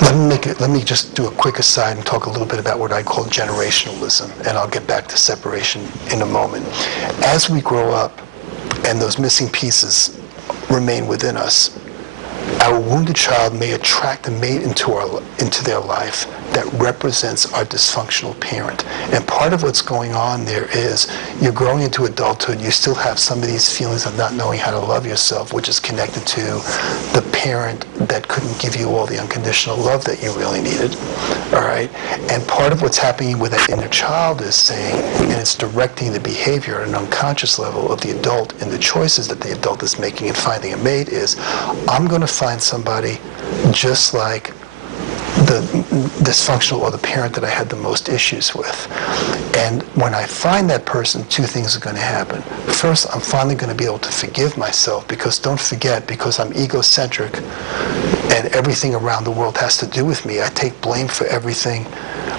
Let me just do a quick aside and talk a little bit about what I call generationalism, and I'll get back to separation in a moment. As we grow up and those missing pieces remain within us, our wounded child may attract a mate into their life that represents our dysfunctional parent. And part of what's going on there is you're growing into adulthood, you still have some of these feelings of not knowing how to love yourself, which is connected to the parent that couldn't give you all the unconditional love that you really needed, all right? And part of what's happening with that inner child is saying, and it's directing the behavior at an unconscious level of the adult and the choices that the adult is making in finding a mate is, I'm going to find somebody just like the dysfunctional or the parent that I had the most issues with. And when I find that person, two things are going to happen. First, I'm finally going to be able to forgive myself, because don't forget, because I'm egocentric and everything around the world has to do with me, I take blame for everything.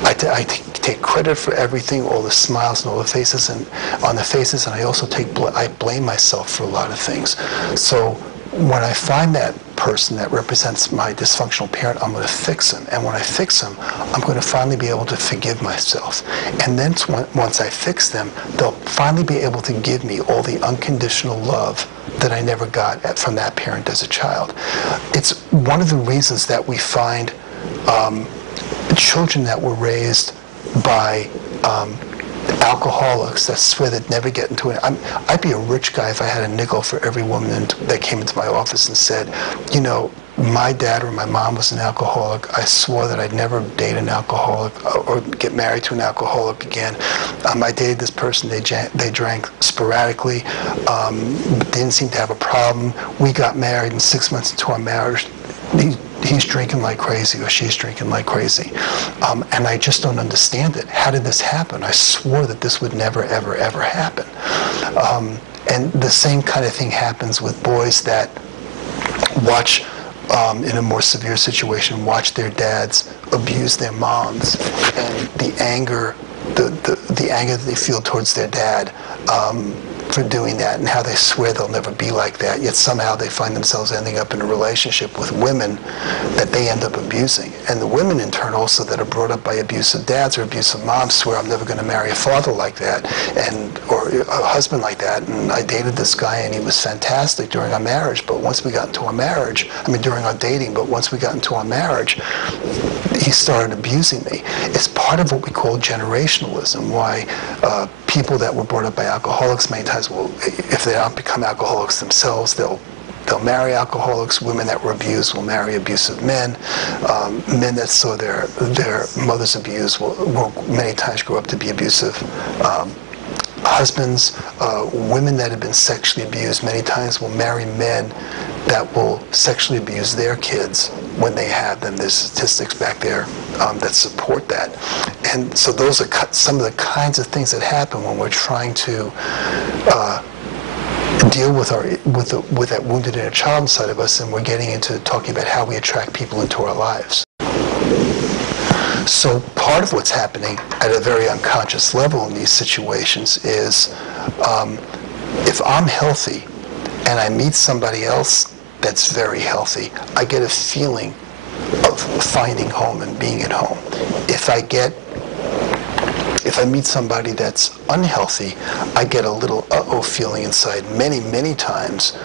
I take credit for everything, all the smiles and all the faces and on the faces, and I also I blame myself for a lot of things. So when I find that person that represents my dysfunctional parent, I'm going to fix him. And when I fix him, I'm going to finally be able to forgive myself. And then once I fix them, they'll finally be able to give me all the unconditional love that I never got from that parent as a child. It's one of the reasons that we find children that were raised by alcoholics that swear they'd never get into it. I'd be a rich guy if I had a nickel for every woman that came into my office and said, you know, my dad or my mom was an alcoholic. I swore that I'd never date an alcoholic or get married to an alcoholic again. I dated this person, they drank sporadically, but didn't seem to have a problem. We got married, and 6 months into our marriage, he's drinking like crazy, or she's drinking like crazy. And I just don't understand it. How did this happen? I swore that this would never, ever, ever happen. And the same kind of thing happens with boys that watch, in a more severe situation, watch their dads abuse their moms, and the anger that they feel towards their dad for doing that, and how they swear they'll never be like that, yet somehow they find themselves ending up in a relationship with women that they end up abusing. And the women in turn also that are brought up by abusive dads or abusive moms swear, I'm never going to marry a father like that, or a husband like that. And I dated this guy and he was fantastic during our marriage, but once we got into our marriage, during our dating, but once we got into our marriage, he started abusing me. It's part of what we call generationalism, why people that were brought up by alcoholics many times will, if they don't become alcoholics themselves, they'll marry alcoholics. Women that were abused will marry abusive men. Men that saw their mothers abused will many times grow up to be abusive husbands. Women that have been sexually abused many times will marry men that will sexually abuse their kids when they have them. There's statistics back there that support that. And so those are some of the kinds of things that happen when we're trying to deal with that wounded inner child inside of us, and we're getting into talking about how we attract people into our lives. So part of what's happening at a very unconscious level in these situations is if I'm healthy and I meet somebody else that's very healthy, I get a feeling of finding home and being at home. If I meet somebody that's unhealthy, I get a little uh-oh feeling inside. Many, many times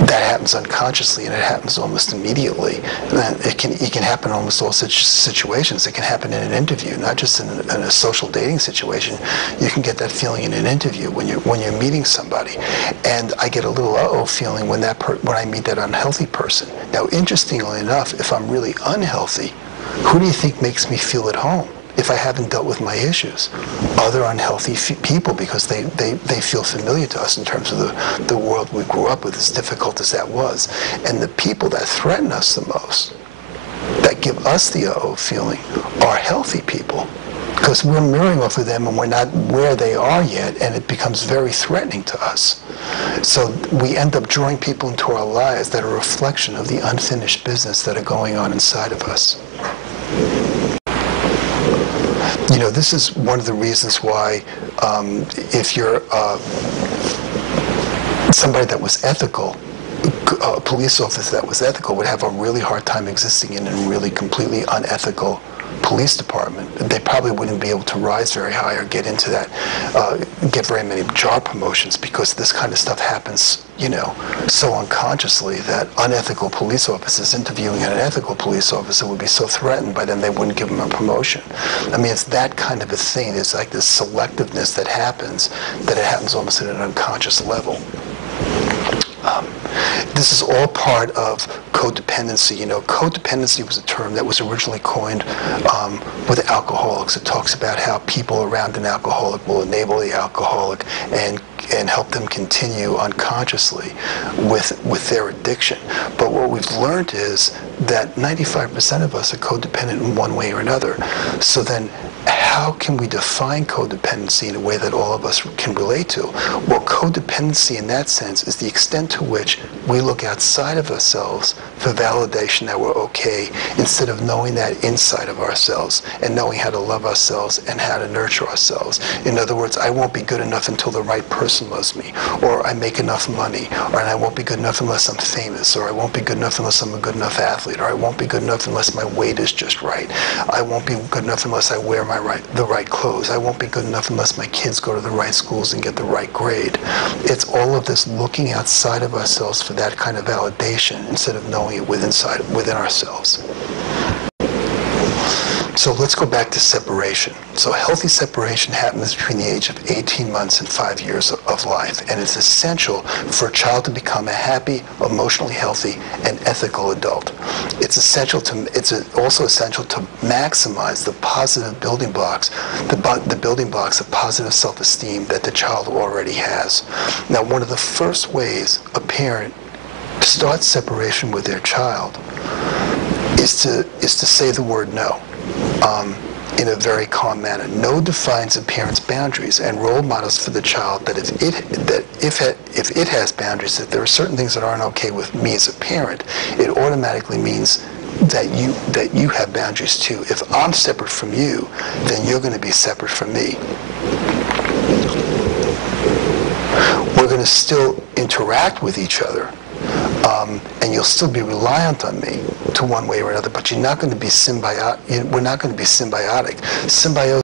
that happens unconsciously, and it happens almost immediately. And it can happen in almost all such situations. It can happen in an interview, not just in a social dating situation. You can get that feeling in an interview when you're meeting somebody. And I get a little uh-oh feeling when I meet that unhealthy person. Now, interestingly enough, if I'm really unhealthy, who do you think makes me feel at home if I haven't dealt with my issues? Other unhealthy people, because they feel familiar to us in terms of the world we grew up with, as difficult as that was. And the people that threaten us the most, that give us the uh-oh feeling, are healthy people, because we're mirroring off of them and we're not where they are yet, and it becomes very threatening to us. So we end up drawing people into our lives that are a reflection of the unfinished business that are going on inside of us. You know, this is one of the reasons why if you're somebody that was ethical a police officer that was ethical would have a really hard time existing in a really completely unethical police department. They probably wouldn't be able to rise very high or get into that, get very many job promotions, because this kind of stuff happens, so unconsciously that unethical police officers interviewing an ethical police officer would be so threatened by them they wouldn't give them a promotion. I mean, it's that kind of a thing. It's like this selectiveness that it happens almost at an unconscious level. This is all part of codependency. Codependency was a term that was originally coined with alcoholics. It talks about how people around an alcoholic will enable the alcoholic and help them continue unconsciously with their addiction. But what we've learned is that 95% of us are codependent in one way or another. So then how can we define codependency in a way that all of us can relate to? Well, codependency in that sense is the extent to which we look outside of ourselves for validation that we're okay, instead of knowing that inside of ourselves and knowing how to love ourselves and how to nurture ourselves. In other words, I won't be good enough until the right person loves me, or I make enough money, or I won't be good enough unless I'm famous, or I won't be good enough unless I'm a good enough athlete, or I won't be good enough unless my weight is just right. I won't be good enough unless I wear the right clothes. I won't be good enough unless my kids go to the right schools and get the right grade. It's all of this looking outside of ourselves for that kind of validation instead of knowing it within ourselves. So let's go back to separation. So healthy separation happens between the age of 18 months and 5 years of life, and it's essential for a child to become a happy, emotionally healthy, and ethical adult. It's also essential to maximize the positive building blocks, the building blocks of positive self-esteem that the child already has. Now, one of the first ways a parent starts separation with their child is to say the word no. In a very calm manner. No defines a parent's boundaries, and role models for the child that if it has boundaries, that there are certain things that aren't okay with me as a parent, it automatically means that you have boundaries too. If I'm separate from you, then you're going to be separate from me. We're going to still interact with each other, and you'll still be reliant on me to one way or another, but you're not going to be symbiotic. We're not going to be symbiotic. Symbiosis